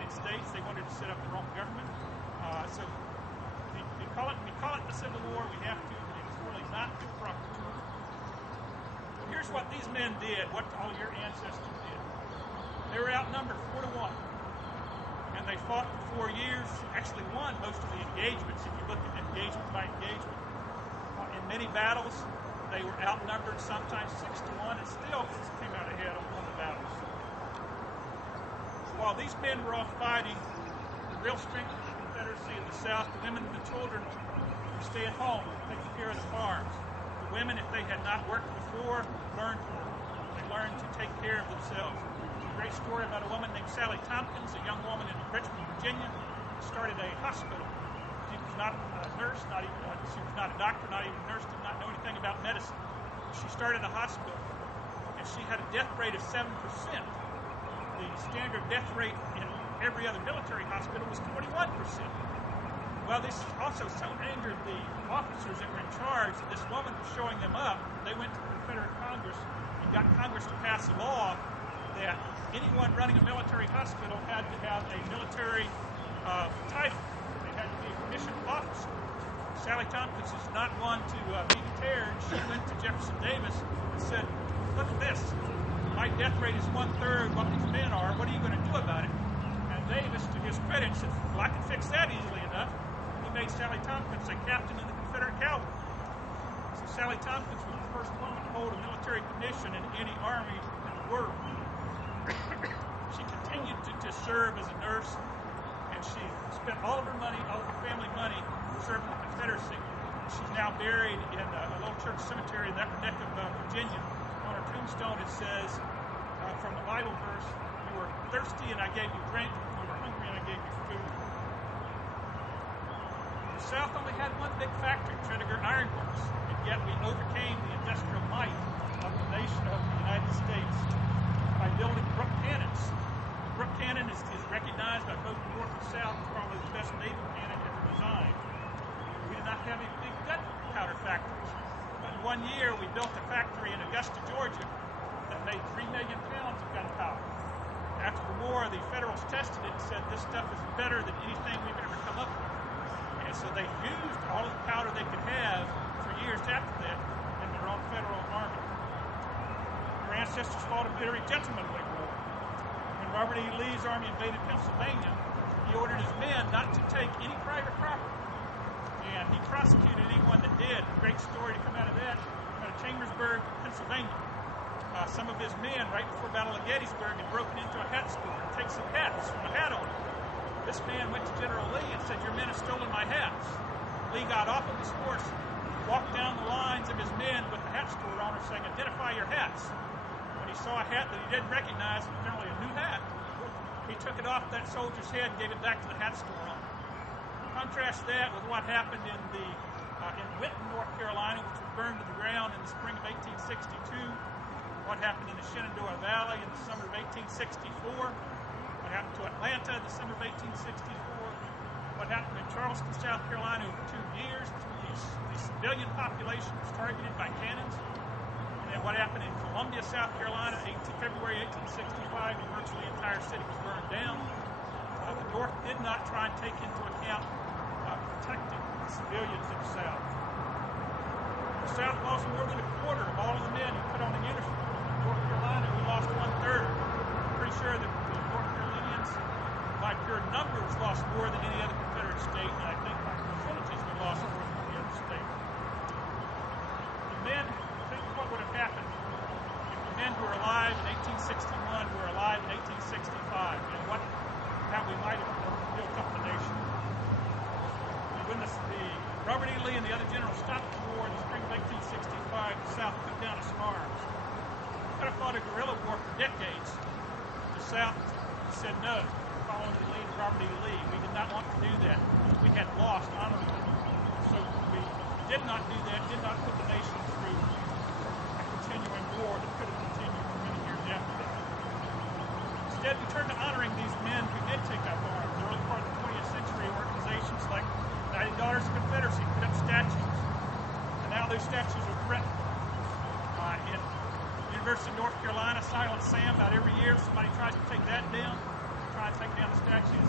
United States. They wanted to set up their own government. So we call it the Civil War. We have to, but it's really not the proper term. Here's what these men did, what all your ancestors did. They were outnumbered 4-1. And they fought for 4 years, actually won most of the engagements, if you look at engagement by engagement. In many battles, they were outnumbered sometimes 6-1 and still came out ahead on the battles. While these men were off fighting, the real strength of the Confederacy in the South, the women and the children were staying home, taking care of the farms. The women, if they had not worked before, learned more. They learned to take care of themselves. There's a great story about a woman named Sally Tompkins, a young woman in Richmond, Virginia, who started a hospital. She was not a nurse, she was not a doctor, not even a nurse, did not know anything about medicine. She started a hospital, and she had a death rate of 7%. The standard death rate in every other military hospital was 21%. Well, this also so angered the officers that were in charge that this woman was showing them up. They went to the Confederate Congress and got Congress to pass a law that anyone running a military hospital had to have a military title. They had to be a commissioned officer. Sally Tompkins is not one to be deterred. She went to Jefferson Davis and said, look at this. My death rate is 1/3 what these men are. What are you going to do about it? And Davis, to his credit, said, well, I can fix that easily enough. He made Sally Tompkins a captain in the Confederate cavalry. So Sally Tompkins was the first woman to hold a military commission in any army in the world. She continued to serve as a nurse, and she spent all of her money, all of her family money, serving the Confederacy. She's now buried in a little church cemetery in the upper neck of Virginia. On her tombstone it says, from the Bible verse, you were thirsty and I gave you drink, you were hungry and I gave you food. The South only had one big factory, Tredegar Iron Works, and yet we overcame the industrial might of the nation of the United States by building Brooke cannons. The Brooke cannon is recognized by both the North and South as probably the best naval cannon ever designed. We did not have any big gunpowder factories. But in 1 year, we built a factory in Augusta, Georgia, that made 3 million pounds of gunpowder. After the war, the Federals tested it and said this stuff is better than anything we've ever come up with. And so they used all of the powder they could have for years after that in their own federal army. Our ancestors fought a very gentlemanly war. When Robert E. Lee's army invaded Pennsylvania, he ordered his men not to take any private property. And he prosecuted anyone that did. A great story to come out of that, out of Chambersburg, Pennsylvania. Some of his men, right before Battle of Gettysburg, had broken into a hat store and taken some hats from a hat owner. This man went to General Lee and said, your men have stolen my hats. Lee got off of his horse, walked down the lines of his men with the hat store owner saying, identify your hats. When he saw a hat that he didn't recognize, apparently a new hat, he took it off that soldier's head and gave it back to the hat store owner. Contrast that with what happened in Winton, North Carolina, which was burned to the ground in the spring of 1862. What happened in the Shenandoah Valley in the summer of 1864. What happened to Atlanta in the summer of 1864. What happened in Charleston, South Carolina over 2 years. The civilian population was targeted by cannons. And then what happened in Columbia, South Carolina, February 1865, when virtually the entire city was burned down. The North did not try and take into account protecting the civilians in the South. The South lost more than a quarter of all of the men who put on the uniform. In North Carolina, we lost 1/3. I'm pretty sure that the North Carolinians, by pure numbers, lost more than any other Confederate state, and I think by percentages we lost more than any other state. The men, think of what would have happened if the men who were alive in 1861 were alive in 1865, and how we might have built up the nation. When the Robert E. Lee and the other generals stopped the war in the spring of 1865, the South put down its arms. We could have fought a guerrilla war for decades. The South said no, following the lead of Robert E. Lee. We did not want to do that. We had lost honorably. So we did not do that, did not put the nation through a continuing war that could have continued for many years after that. Instead, we turned to honoring these men who did take up arms. In the early part of the 20th century, organizations like United Daughters of Confederacy put up statues. And now those statues are threatened. In the University of North Carolina, Silent Sam, about every year somebody tries to take that down, try and take down the statue.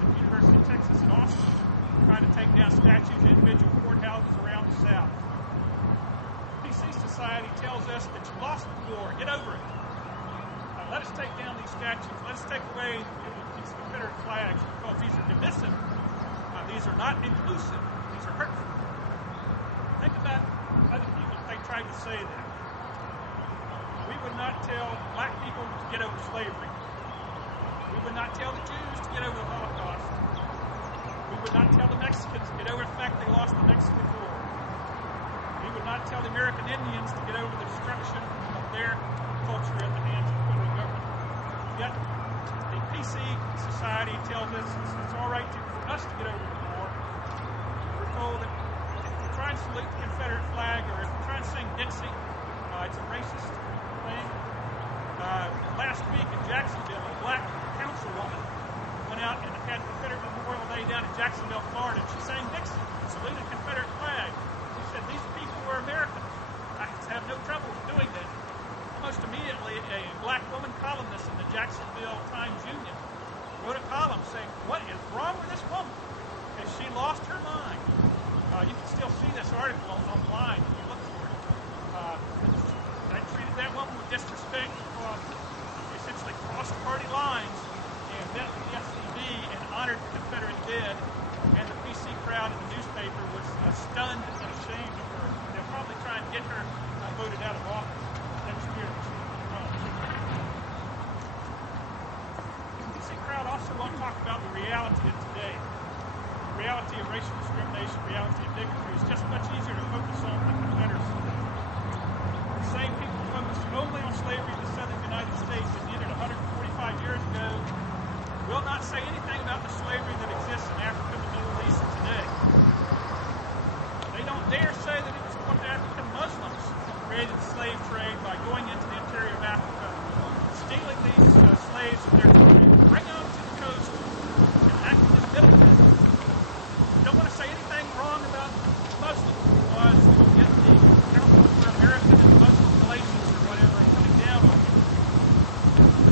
individual courthouses around the South. PC Society tells us that you lost the war. Get over it. Let us take down these statues. Let us take away these Confederate flags because these are divisive. These are not inclusive. These are hurtful. Think about other people if they tried to say that. We would not tell black people to get over slavery. We would not tell the Jews to get over the Holocaust. We would not tell the Mexicans to get over the fact they lost the Mexican War. We would not tell the American Indians to get over the destruction of their culture at the hands of the federal government. Yet, the PC Society tells us it's all right for us to get over the war. We're told that if we try and salute the Confederate flag or if we try and sing Dixie, it's a racist thing. Last week in Jacksonville, a black councilwoman went out and had Confederate Memorial Day down in Jacksonville, Florida, and she sang Dixie and saluted the Confederate flag. She said, these people were Americans. I have no trouble doing that. Almost immediately, a black woman columnist in the Jacksonville Times-Union wrote a column saying, what is wrong with this woman? Has she lost her mind? You can still see this article online if you look for it. They treated that woman with disrespect because she essentially crossed party lines and met with the SCV and honored the Confederate dead, and the PC crowd in the newspaper was stunned and ashamed of her. They'll probably try and get her voted out of office. The crowd also won't talk about the reality of today. The reality of racial discrimination, reality of bigotry is just much easier to focus on than the Confederacy. The same people focused only on slavery in the southern United States that did it 145 years ago will not say anything about the slavery that exists in Africa and the Middle East today. They don't dare say that it was North African Muslims who created the slave trade by going into the interior of Africa, stealing these slaves from their country, bringing them to the coast, and acting as middlemen. You don't want to say anything wrong about Muslims because you'll get the Council for American and Muslim Relations or whatever coming down on you.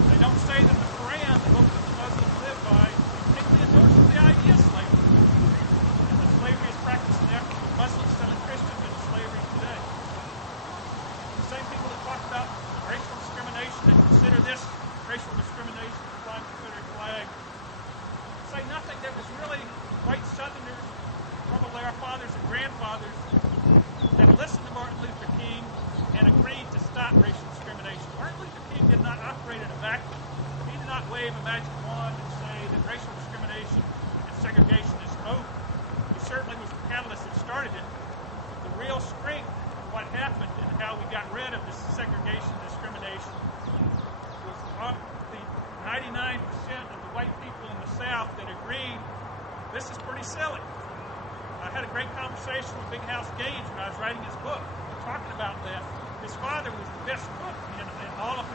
They don't say that the Quran, the book that the Muslims live by, particularly endorses the idea of slavery. And that slavery is practiced in Africa with Muslims selling Christians into slavery today. The same people that talk about racial discrimination and consider this racial discrimination to flying the Confederate flag say nothing that was really white Southerners, probably our fathers and grandfathers, that listened to Martin Luther King and agreed to stop racial discrimination. Martin Luther King did not operate in a vacuum. He did not wave a magic wand and say that racial discrimination and segregation is over. He certainly was the catalyst that started it. But the real strength of what happened and how we got rid of this segregation and discrimination was the 99% of the white people in the South that agreed this is pretty silly. I had a great conversation with Big House Gaines when I was writing his book, talking about that. His father was the best cook in all of